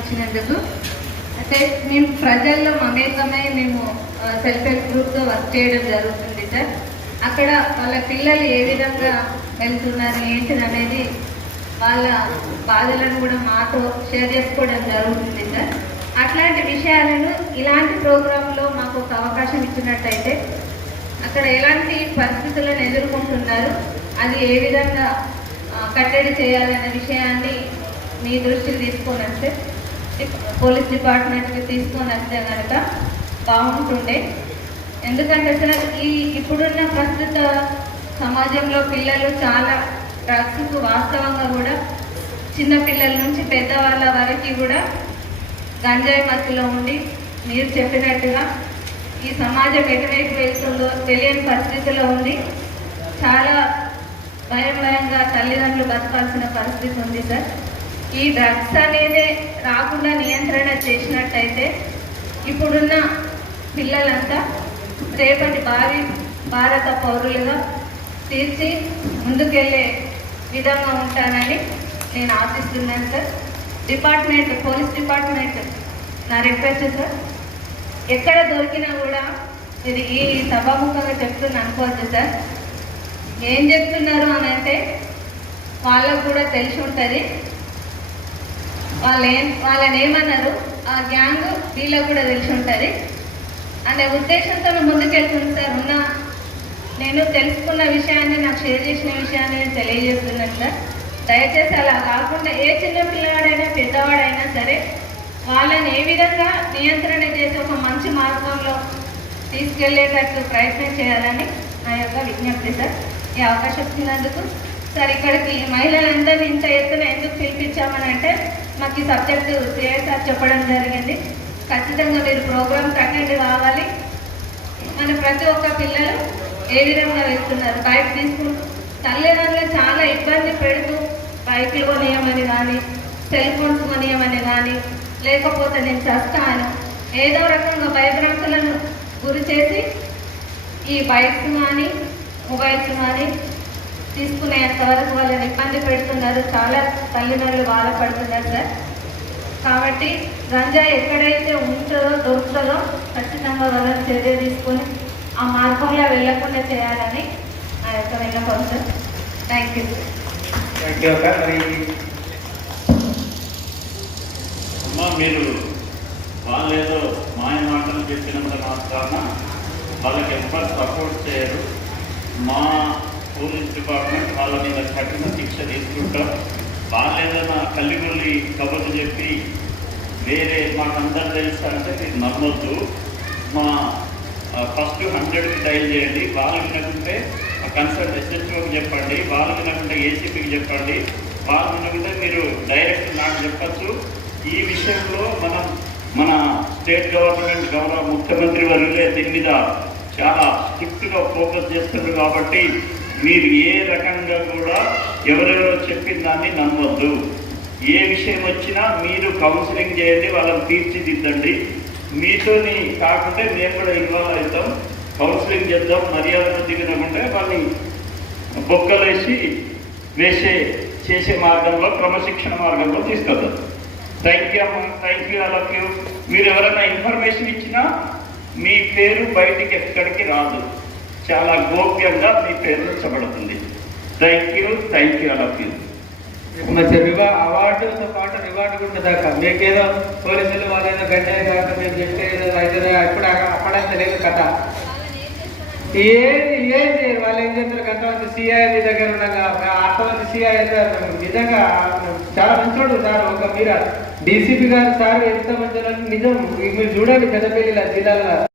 ఇచ్చినందుకు. అయితే మేము ప్రజల్లో మమేకమై మేము సెల్ఫ్ హెల్ప్ గ్రూప్తో వర్క్ చేయడం జరుగుతుంది సార్. అక్కడ వాళ్ళ పిల్లలు ఏ విధంగా వెళ్తున్నారు ఏంటిది అనేది వాళ్ళ బాధలను కూడా మాతో షేర్ చేసుకోవడం జరుగుతుంది సార్. అట్లాంటి విషయాలను ఇలాంటి ప్రోగ్రాంలో మాకు ఒక అవకాశం ఇచ్చినట్టయితే అక్కడ ఎలాంటి పరిస్థితులను ఎదుర్కొంటున్నారు, అది ఏ విధంగా కట్టడి చేయాలనే విషయాన్ని మీ దృష్టికి తీసుకొని వస్తే, పోలీస్ డిపార్ట్మెంట్కి తీసుకొని వస్తే కనుక బాగుంటుండే. ఎందుకంటే సార్ ఇప్పుడున్న ప్రస్తుత సమాజంలో పిల్లలు చాలా డ్రగ్స్కు వాస్తవంగా కూడా చిన్న పిల్లల నుంచి పెద్దవాళ్ళ వరకు కూడా గంజాయి మత్తులో ఉండి, మీరు చెప్పినట్టుగా ఈ సమాజం ఎటువైపు వెళ్తుందో తెలియని పరిస్థితిలో ఉంది. చాలా భయంగా తల్లిదండ్రులు బతకాల్సిన పరిస్థితి ఉంది సార్. ఈ డ్రగ్స్ అనేది రాకుండా నియంత్రణ చేసినట్టయితే ఇప్పుడున్న పిల్లలంతా రేపటి భారత పౌరులుగా తీర్చి ముందుకెళ్ళే విధంగా ఉంటానని నేను ఆశిస్తున్నాను సార్. పోలీస్ డిపార్ట్మెంట్ నా రిక్వెస్ట్ సార్, ఎక్కడ దొరికినా కూడా ఇది ఈ సభాముఖంగా చెప్తున్నా అనుకోవచ్చు సార్. ఏం చెప్తున్నారు అని అంటే వాళ్ళకు కూడా తెలిసి ఉంటుంది. వాళ్ళని ఏమన్నారు ఆ గ్యాంగ్ వీళ్ళకు కూడా తెలిసి ఉంటుంది అనే ఉద్దేశంతో ముందుకెళ్తుంది సార్. నేను తెలుసుకున్న విషయాన్ని, నాకు షేర్ చేసిన విషయాన్ని నేను తెలియజేస్తున్నాను సార్. దయచేసి అలా కాకుండా ఏ చిన్న పిల్లవాడైనా పెద్దవాడైనా సరే వాళ్ళని ఏ విధంగా నియంత్రణ చేసి ఒక మంచి మార్గంలో తీసుకెళ్లేటట్టు ప్రయత్నం చేయాలని నా యొక్క విజ్ఞప్తి సార్. ఈ అవకాశం ఇచ్చినందుకు సార్. ఇక్కడికి మహిళలందరినీ ఇంత ఎత్తున ఎందుకు పిలిపించామని అంటే మాకు ఈ సబ్జెక్టు సిఐసార్ చెప్పడం జరిగింది. ఖచ్చితంగా మీరు ప్రోగ్రామ్స్ అటెండ్ కావాలి. మన ప్రతి ఒక్క పిల్లలు ఏ విధంగా వెళ్తున్నారు, బైక్ తీసుకుంటూ తల్లిదండ్రులు చాలా ఇబ్బంది పెడుతూ బైకులు కొనియమని కానీ, సెల్ ఫోన్స్ కొనియమని కానీ, లేకపోతే నేను చేస్తాను ఏదో రకంగా భయభ్రాంతులను గురి చేసి ఈ బైక్స్ కానీ మొబైల్స్ కానీ తీసుకునేంత వరకు వాళ్ళని ఇబ్బంది పెడుతున్నారు. చాలా తల్లిదండ్రులు బాధపడుతున్నారు సార్. కాబట్టి గంజాయి ఎక్కడైతే ఉంటుందో దొరుకుతుందో ఖచ్చితంగా వాళ్ళని చర్య తీసుకొని ఆ మార్గంలో వెళ్లకుండా చేయాలని నా యొక్క విన్నపం సార్. Thank you sir. మీరు వాళ్ళేదో మాయ మాటలు చెప్పినంత మాత్రాన వాళ్ళకి ఎవరు సపోర్ట్ చేయరు. మా పోలీస్ డిపార్ట్మెంట్ వాళ్ళ మీద కఠిన శిక్ష తీసుకుంటాం. వాళ్ళేదైనా కల్లిగొల్లి కబుర్లు చెప్పి వేరే మాకందరూ తెలుసు అంటే మీరు నమ్మొద్దు. మా ఫస్ట్ 100కి డైల్ చేయండి. వాళ్ళు వినకుంటే కన్సల్ట్ ఎస్హెచ్ఓకి చెప్పండి, వాళ్ళు వినకుంటే ఏసీపీకి చెప్పండి, వాళ్ళు వినకుంటే మీరు డైరెక్ట్ నాకు చెప్పచ్చు. ఈ విషయంలో మన స్టేట్ గవర్నమెంట్ గౌరవ ముఖ్యమంత్రి వర్యులే దీని మీద చాలా స్ట్రిక్ట్గా ఫోకస్ చేస్తున్నారు. కాబట్టి మీరు ఏ రకంగా కూడా ఎవరెవరో చెప్పిన దాన్ని నమ్మొద్దు. ఏ విషయం వచ్చినా మీరు కౌన్సిలింగ్ చేయండి, వాళ్ళని తీర్చిదిద్దండి. మీతోని కాకుంటే మేము కూడా ఇన్వాల్వ్ అవుతాం, కౌన్సిలింగ్ చేద్దాం. మర్యాదను దిగనకుంటే వాళ్ళని బొక్కలేసి చేసే మార్గంలో, క్రమశిక్షణ మార్గంలో తీసుకొద్దాం. థ్యాంక్ యూ అమ్మ, thank you all of you. మీరు ఎవరైనా ఇన్ఫర్మేషన్ ఇచ్చినా మీ పేరు బయటికి ఎక్కడికి రాదు, చాలా గోప్యంగా మీ పేరు ఉంచబడుతుంది. Thank you all of you. మంచి అవార్డుతో పాటు రివార్డు కూడా దాకా మీకేదో పోలీసులు వాళ్ళేదో గంజాయి కాక మేము చెప్తే అయితే అప్పుడంతా లేదు కథ. ఏది వాళ్ళు ఏం చేస్తారు, కొంతమంది సిఐ దగ్గర ఉండగా అంతమంది సిఐ నిజంగా చాలా మంచోడు సార్. ఒక మీరు డీసీపీ గారు సార్ ఎంత మంచి నిజం మీరు చూడండి పెద్దపల్లి జిల్లాలో